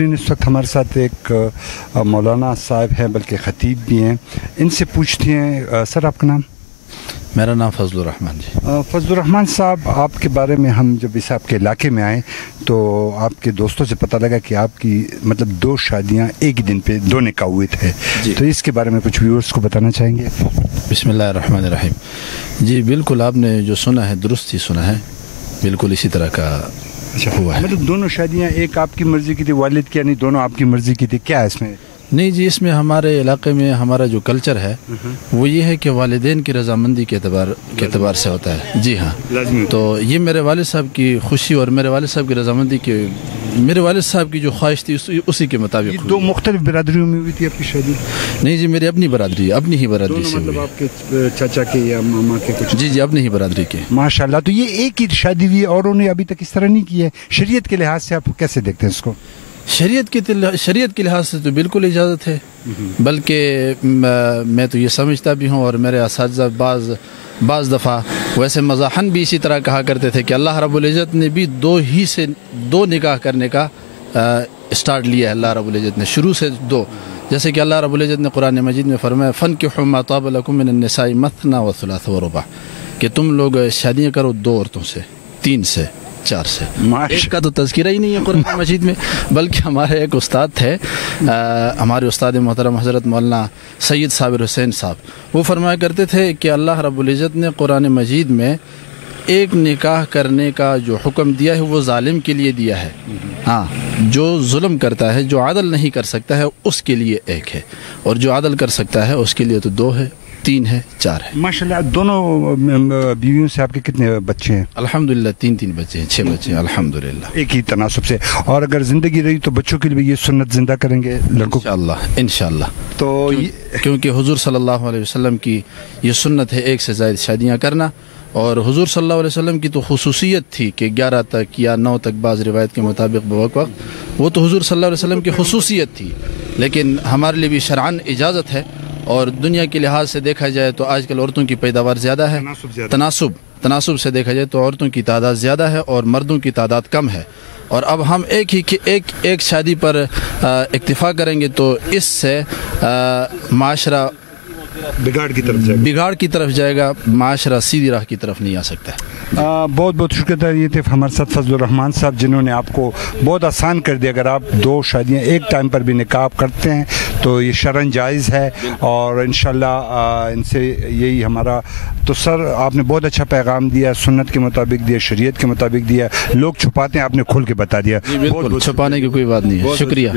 ناظرین اس وقت ہمارے ساتھ ایک مولانا صاحب ہیں بلکہ خطیب بھی ہیں، ان سے پوچھتے ہیں سر آپ کا نام؟ میرا نام فضل الرحمان جی۔ فضل الرحمان صاحب، آپ کے بارے میں ہم جب اس آپ کے علاقے میں آئے تو آپ کے دوستوں سے پتہ لگا کہ آپ کی مطلب 2 شادیاں ایک ہی دن پہ 2 نکاح ہوئے تھے جی۔ تو اس کے بارے میں کچھ ویورز کو بتانا چاہیں گے؟ بسم اللہ الرحمن الرحیم۔ جی بالکل آپ نے جو سنا ہے درست ہی سنا ہے، بالکل اسی طرح کا ہوا ہے۔ مطلب دونوں شادیاں ایک آپ کی مرضی کی تھی، والد کی، یعنی دونوں آپ کی مرضی کی تھی، کیا ہے اس میں؟ نہیں جی، اس میں ہمارے علاقے میں ہمارا جو کلچر ہے وہ یہ ہے کہ والدین کی رضامندی کے اعتبار سے ہوتا ہے۔ جی ہاں، تو یہ میرے والد صاحب کی خوشی اور میرے والد صاحب کی رضامندی کی، میرے والد صاحب کی جو خواہش تھی اسی کے مطابق۔ 2 مختلف برادریوں میں ہوئی تھی آپ کی شادی؟ نہیں جی، میری اپنی برادری، اپنی ہی برادری سے مطلب آپ کے چاچا کے یا ماما کے کچھ؟ جی جی، اپنی ہی برادری کے۔ ماشاء اللہ، تو یہ ایک ہی شادی ہوئی اور انہوں نے ابھی تک اس طرح نہیں کی ہے؟ شریعت کے لحاظ سے آپ کیسے دیکھتے ہیں اس کو؟ شریعت کے لحاظ سے تو بالکل اجازت ہے، بلکہ میں تو یہ سمجھتا بھی ہوں، اور میرے اساتذہ بعض دفعہ ویسے مزاحن بھی اسی طرح کہا کرتے تھے کہ اللہ رب العزت نے بھی 2 نکاح کرنے کا اسٹارٹ لیا ہے۔ اللہ رب العزت نے شروع سے 2، جیسے کہ اللہ رب العزت نے قرآن مجید میں فرمایا فَانْكِحُوا مَا طَابَ لَكُم مِّنَ النِّسَاءِ مَثْنَىٰ وَثُلَاثَ وَرُبَاعَ، کہ تم لوگ شادیاں کرو 2 عورتوں سے، 3 سے، 4 سے۔ ایک کا تو تذکرہ ہی نہیں ہے قرآن مجید میں، بلکہ ہمارے ایک استاد تھے، ہمارے استاد محترم حضرت مولانا سید صابر حسین صاحب، وہ فرمایا کرتے تھے کہ اللہ رب العزت نے قرآن مجید میں ایک نکاح کرنے کا جو حکم دیا ہے وہ ظالم کے لیے دیا ہے، ہاں جو ظلم کرتا ہے، جو عدل نہیں کر سکتا ہے اس کے لیے 1 ہے، اور جو عدل کر سکتا ہے اس کے لیے تو 2 ہے، 3 ہے، 4 ہے۔ ماشاءاللہ، دونوں بیویوں سے آپ کے کتنے بچے ہیں؟ الحمدللہ 3 بچے ہیں، 6 بچے ہیں الحمدللہ، ایک ہی تناسب سے۔ اور اگر زندگی رہی تو بچوں کے لیے یہ سنت زندہ کریں گے لڑکوں؟ انشاءاللہ۔ تو کیونکہ حضور صلی اللہ علیہ وسلم کی یہ سنت ہے 1 سے زائد شادیاں کرنا، اور حضور صلی اللہ علیہ وسلم کی تو خصوصیت تھی کہ 11 تک یا 9 تک بعض روایت کے مطابق بوقت، وہ تو حضور صلی اللہ علیہ وسلم کی خصوصیت تھی، لیکن ہمارے لیے بھی شرعاً اجازت ہے۔ اور دنیا کے لحاظ سے دیکھا جائے تو آج کل عورتوں کی پیداوار زیادہ ہے، تناسب سے دیکھا جائے تو عورتوں کی تعداد زیادہ ہے اور مردوں کی تعداد کم ہے، اور اب ہم ایک شادی پر اکتفا کریں گے تو اس سے معاشرہ بگاڑ کی طرف جائے گا، معاشرہ سیدھی راہ کی طرف نہیں آ سکتا ہے۔ بہت بہت شکریہ۔ یہ تھے ہمارے ساتھ فضل الرحمان صاحب، جنہوں نے آپ کو بہت آسان کر دیا۔ اگر آپ 2 شادیاں ایک ٹائم پر بھی نکاح کرتے ہیں تو یہ شرعاً جائز ہے، اور انشاءاللہ ان سے یہی ہمارا تو سر آپ نے بہت اچھا پیغام دیا، سنت کے مطابق دیا، شریعت کے مطابق دیا۔ لوگ چھپاتے ہیں، آپ نے کھول کے بتا دیا۔ بالکل چھپانے کی کوئی بات نہیں ہے۔ شکریہ۔